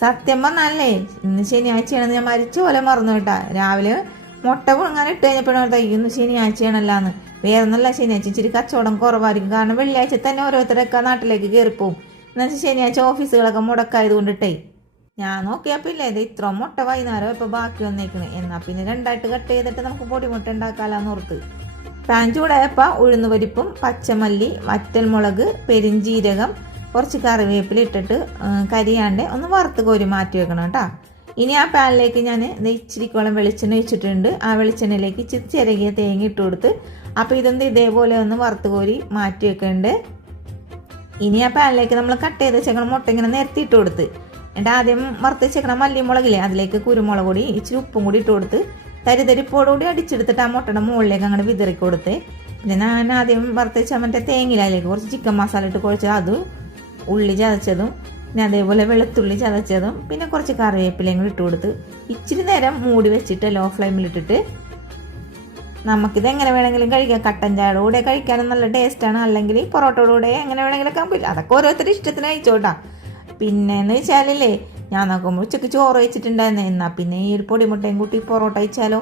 സത്യം പറഞ്ഞാലേ ഇന്ന് ശനിയാഴ്ചയാണെന്ന് ഞാൻ മരിച്ച പോലെ മറന്നു കേട്ടാ. രാവിലെ മുട്ട പുഴുങ്ങാൻ ഇട്ട് കഴിഞ്ഞപ്പോഴാണ് ഇന്ന് ശനിയാഴ്ചയാണല്ലാന്ന്. വേറെ ഒന്നല്ല, ശനിയാഴ്ച ഇച്ചിരി കച്ചവടം കുറവായിരിക്കും. കാരണം വെള്ളിയാഴ്ച തന്നെ ഓരോരുത്തരൊക്കെ നാട്ടിലേക്ക് കയറിപ്പോവും. എന്നുവെച്ചാൽ ശനിയാഴ്ച ഓഫീസുകളൊക്കെ മുടക്കായത് കൊണ്ടിട്ടേ. ഞാൻ നോക്കിയപ്പോൾ ഇല്ലേ, ഇത് ഇത്ര മുട്ട വൈകുന്നേരം ഇപ്പോൾ ബാക്കി വന്നേക്കണ്. എന്നാൽ പിന്നെ രണ്ടായിട്ട് കട്ട് ചെയ്തിട്ട് നമുക്ക് പൊടിമുട്ട ഉണ്ടാക്കാമെന്ന് ഓർത്ത്. പാൻ ചൂടായപ്പോൾ ഉഴുന്നുപരിപ്പും പച്ചമല്ലി, വറ്റൽമുളക്, പെരിഞ്ചീരകം, കുറച്ച് കറിവേപ്പില ഇട്ടിട്ട് കരിയാണ്ട് ഒന്ന് വറുത്ത് കോരി മാറ്റി വെക്കണം കേട്ടോ. ഇനി ആ പാനിലേക്ക് ഞാൻ ഇച്ചിരിക്കോളം വെളിച്ചെണ്ണ ഒഴിച്ചിട്ടുണ്ട്. ആ വെളിച്ചെണ്ണയിലേക്ക് ഇച്ചിരി ചിരകിയ തേങ്ങ ഇട്ട് കൊടുത്ത് അപ്പോൾ ഇതൊന്ന് ഇതേപോലെ ഒന്ന് വറുത്ത് കോരി മാറ്റി വെക്കുന്നുണ്ട്. ഇനി ആ പാനിലേക്ക് നമ്മൾ കട്ട് ചെയ്ത് വെച്ചേക്കണം മുട്ട ഇങ്ങനെ നിരത്തിയിട്ട് കൊടുത്ത്, എന്നിട്ട് ആദ്യം വറുത്ത് വെച്ചേക്കണം മല്ലിമുളകില്ലേ, അതിലേക്ക് കുരുമുളക് പൊടി ഇച്ചിരി ഉപ്പും കൂടി ഇട്ട് കൊടുത്ത് തരിതരിപ്പോടുകൂടി അടിച്ചെടുത്തിട്ട് ആ മുട്ടയുടെ മുകളിലേക്ക് അങ്ങനെ വിതറി കൊടുത്ത്, പിന്നെ ഞാൻ ആദ്യം വറുത്ത് വെച്ചാൽ മറ്റേ തേങ്ങയിലേക്ക് കുറച്ച് ചിക്കൻ മസാല ഇട്ട് കുഴച്ച് അത് ഉള്ളി ചതച്ചതും പിന്നെ അതേപോലെ വെളുത്തുള്ളി ചതച്ചതും പിന്നെ കുറച്ച് കറിവേപ്പിലയും കൂടി ഇട്ട് കൊടുത്ത് ഇച്ചിരി നേരം മൂടി വെച്ചിട്ട് ലോ ഫ്ലെയിമിലിട്ടിട്ട് നമുക്കിത് എങ്ങനെ വേണമെങ്കിലും കഴിക്കാം. കട്ടൻ ചായയുടെ കൂടെ കഴിക്കാനും നല്ല ടേസ്റ്റാണ്, അല്ലെങ്കിൽ പൊറോട്ടയുടെ കൂടെ എങ്ങനെ വേണമെങ്കിലും കഴിക്കില്ല. അതൊക്കെ ഓരോരുത്തരുടെ ഇഷ്ടത്തിന് കഴിച്ചോട്ടാ. പിന്നെയെന്ന് വെച്ചാലല്ലേ, ഞാൻ നോക്കുമ്പോൾ ഉച്ചയ്ക്ക് ചോറ് വെച്ചിട്ടുണ്ടായിരുന്നു. എന്നാൽ പിന്നെ ഈ ഒരു പൊടിമുട്ടയും കൂട്ടി പൊറോട്ട കഴിച്ചാലോ.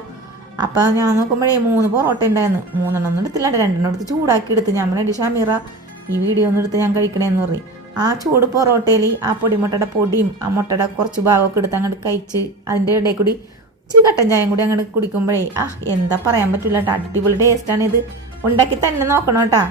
അപ്പോൾ ഞാൻ നോക്കുമ്പോഴേ 3 പൊറോട്ട ഉണ്ടായിരുന്നു. 3 ഒന്നും എടുത്തില്ല, 2 എടുത്ത് ചൂടാക്കി എടുത്ത്. ഞാൻ പറഞ്ഞു ഷമീറ ഈ വീഡിയോ ഒന്നും എടുത്ത് ഞാൻ കഴിക്കണേന്ന് പറയും. ആ ചൂട് പൊറോട്ടയിൽ ആ പൊടിമുട്ടയുടെ പൊടിയും ആ മുട്ടയുടെ കുറച്ച് ഭാഗമൊക്കെ എടുത്ത് അങ്ങോട്ട് കഴിച്ച് അതിൻ്റെ ഇടയിൽ കൂടി ഇച്ചിരി കട്ടൻ ചായയും കൂടി അങ്ങോട്ട് കുടിക്കുമ്പോഴേ എന്താ പറയാൻ പറ്റില്ല കേട്ടോ. അടിപൊളി ടേസ്റ്റാണ്. ഇത് ഉണ്ടാക്കി തന്നെ നോക്കണം കേട്ടോ.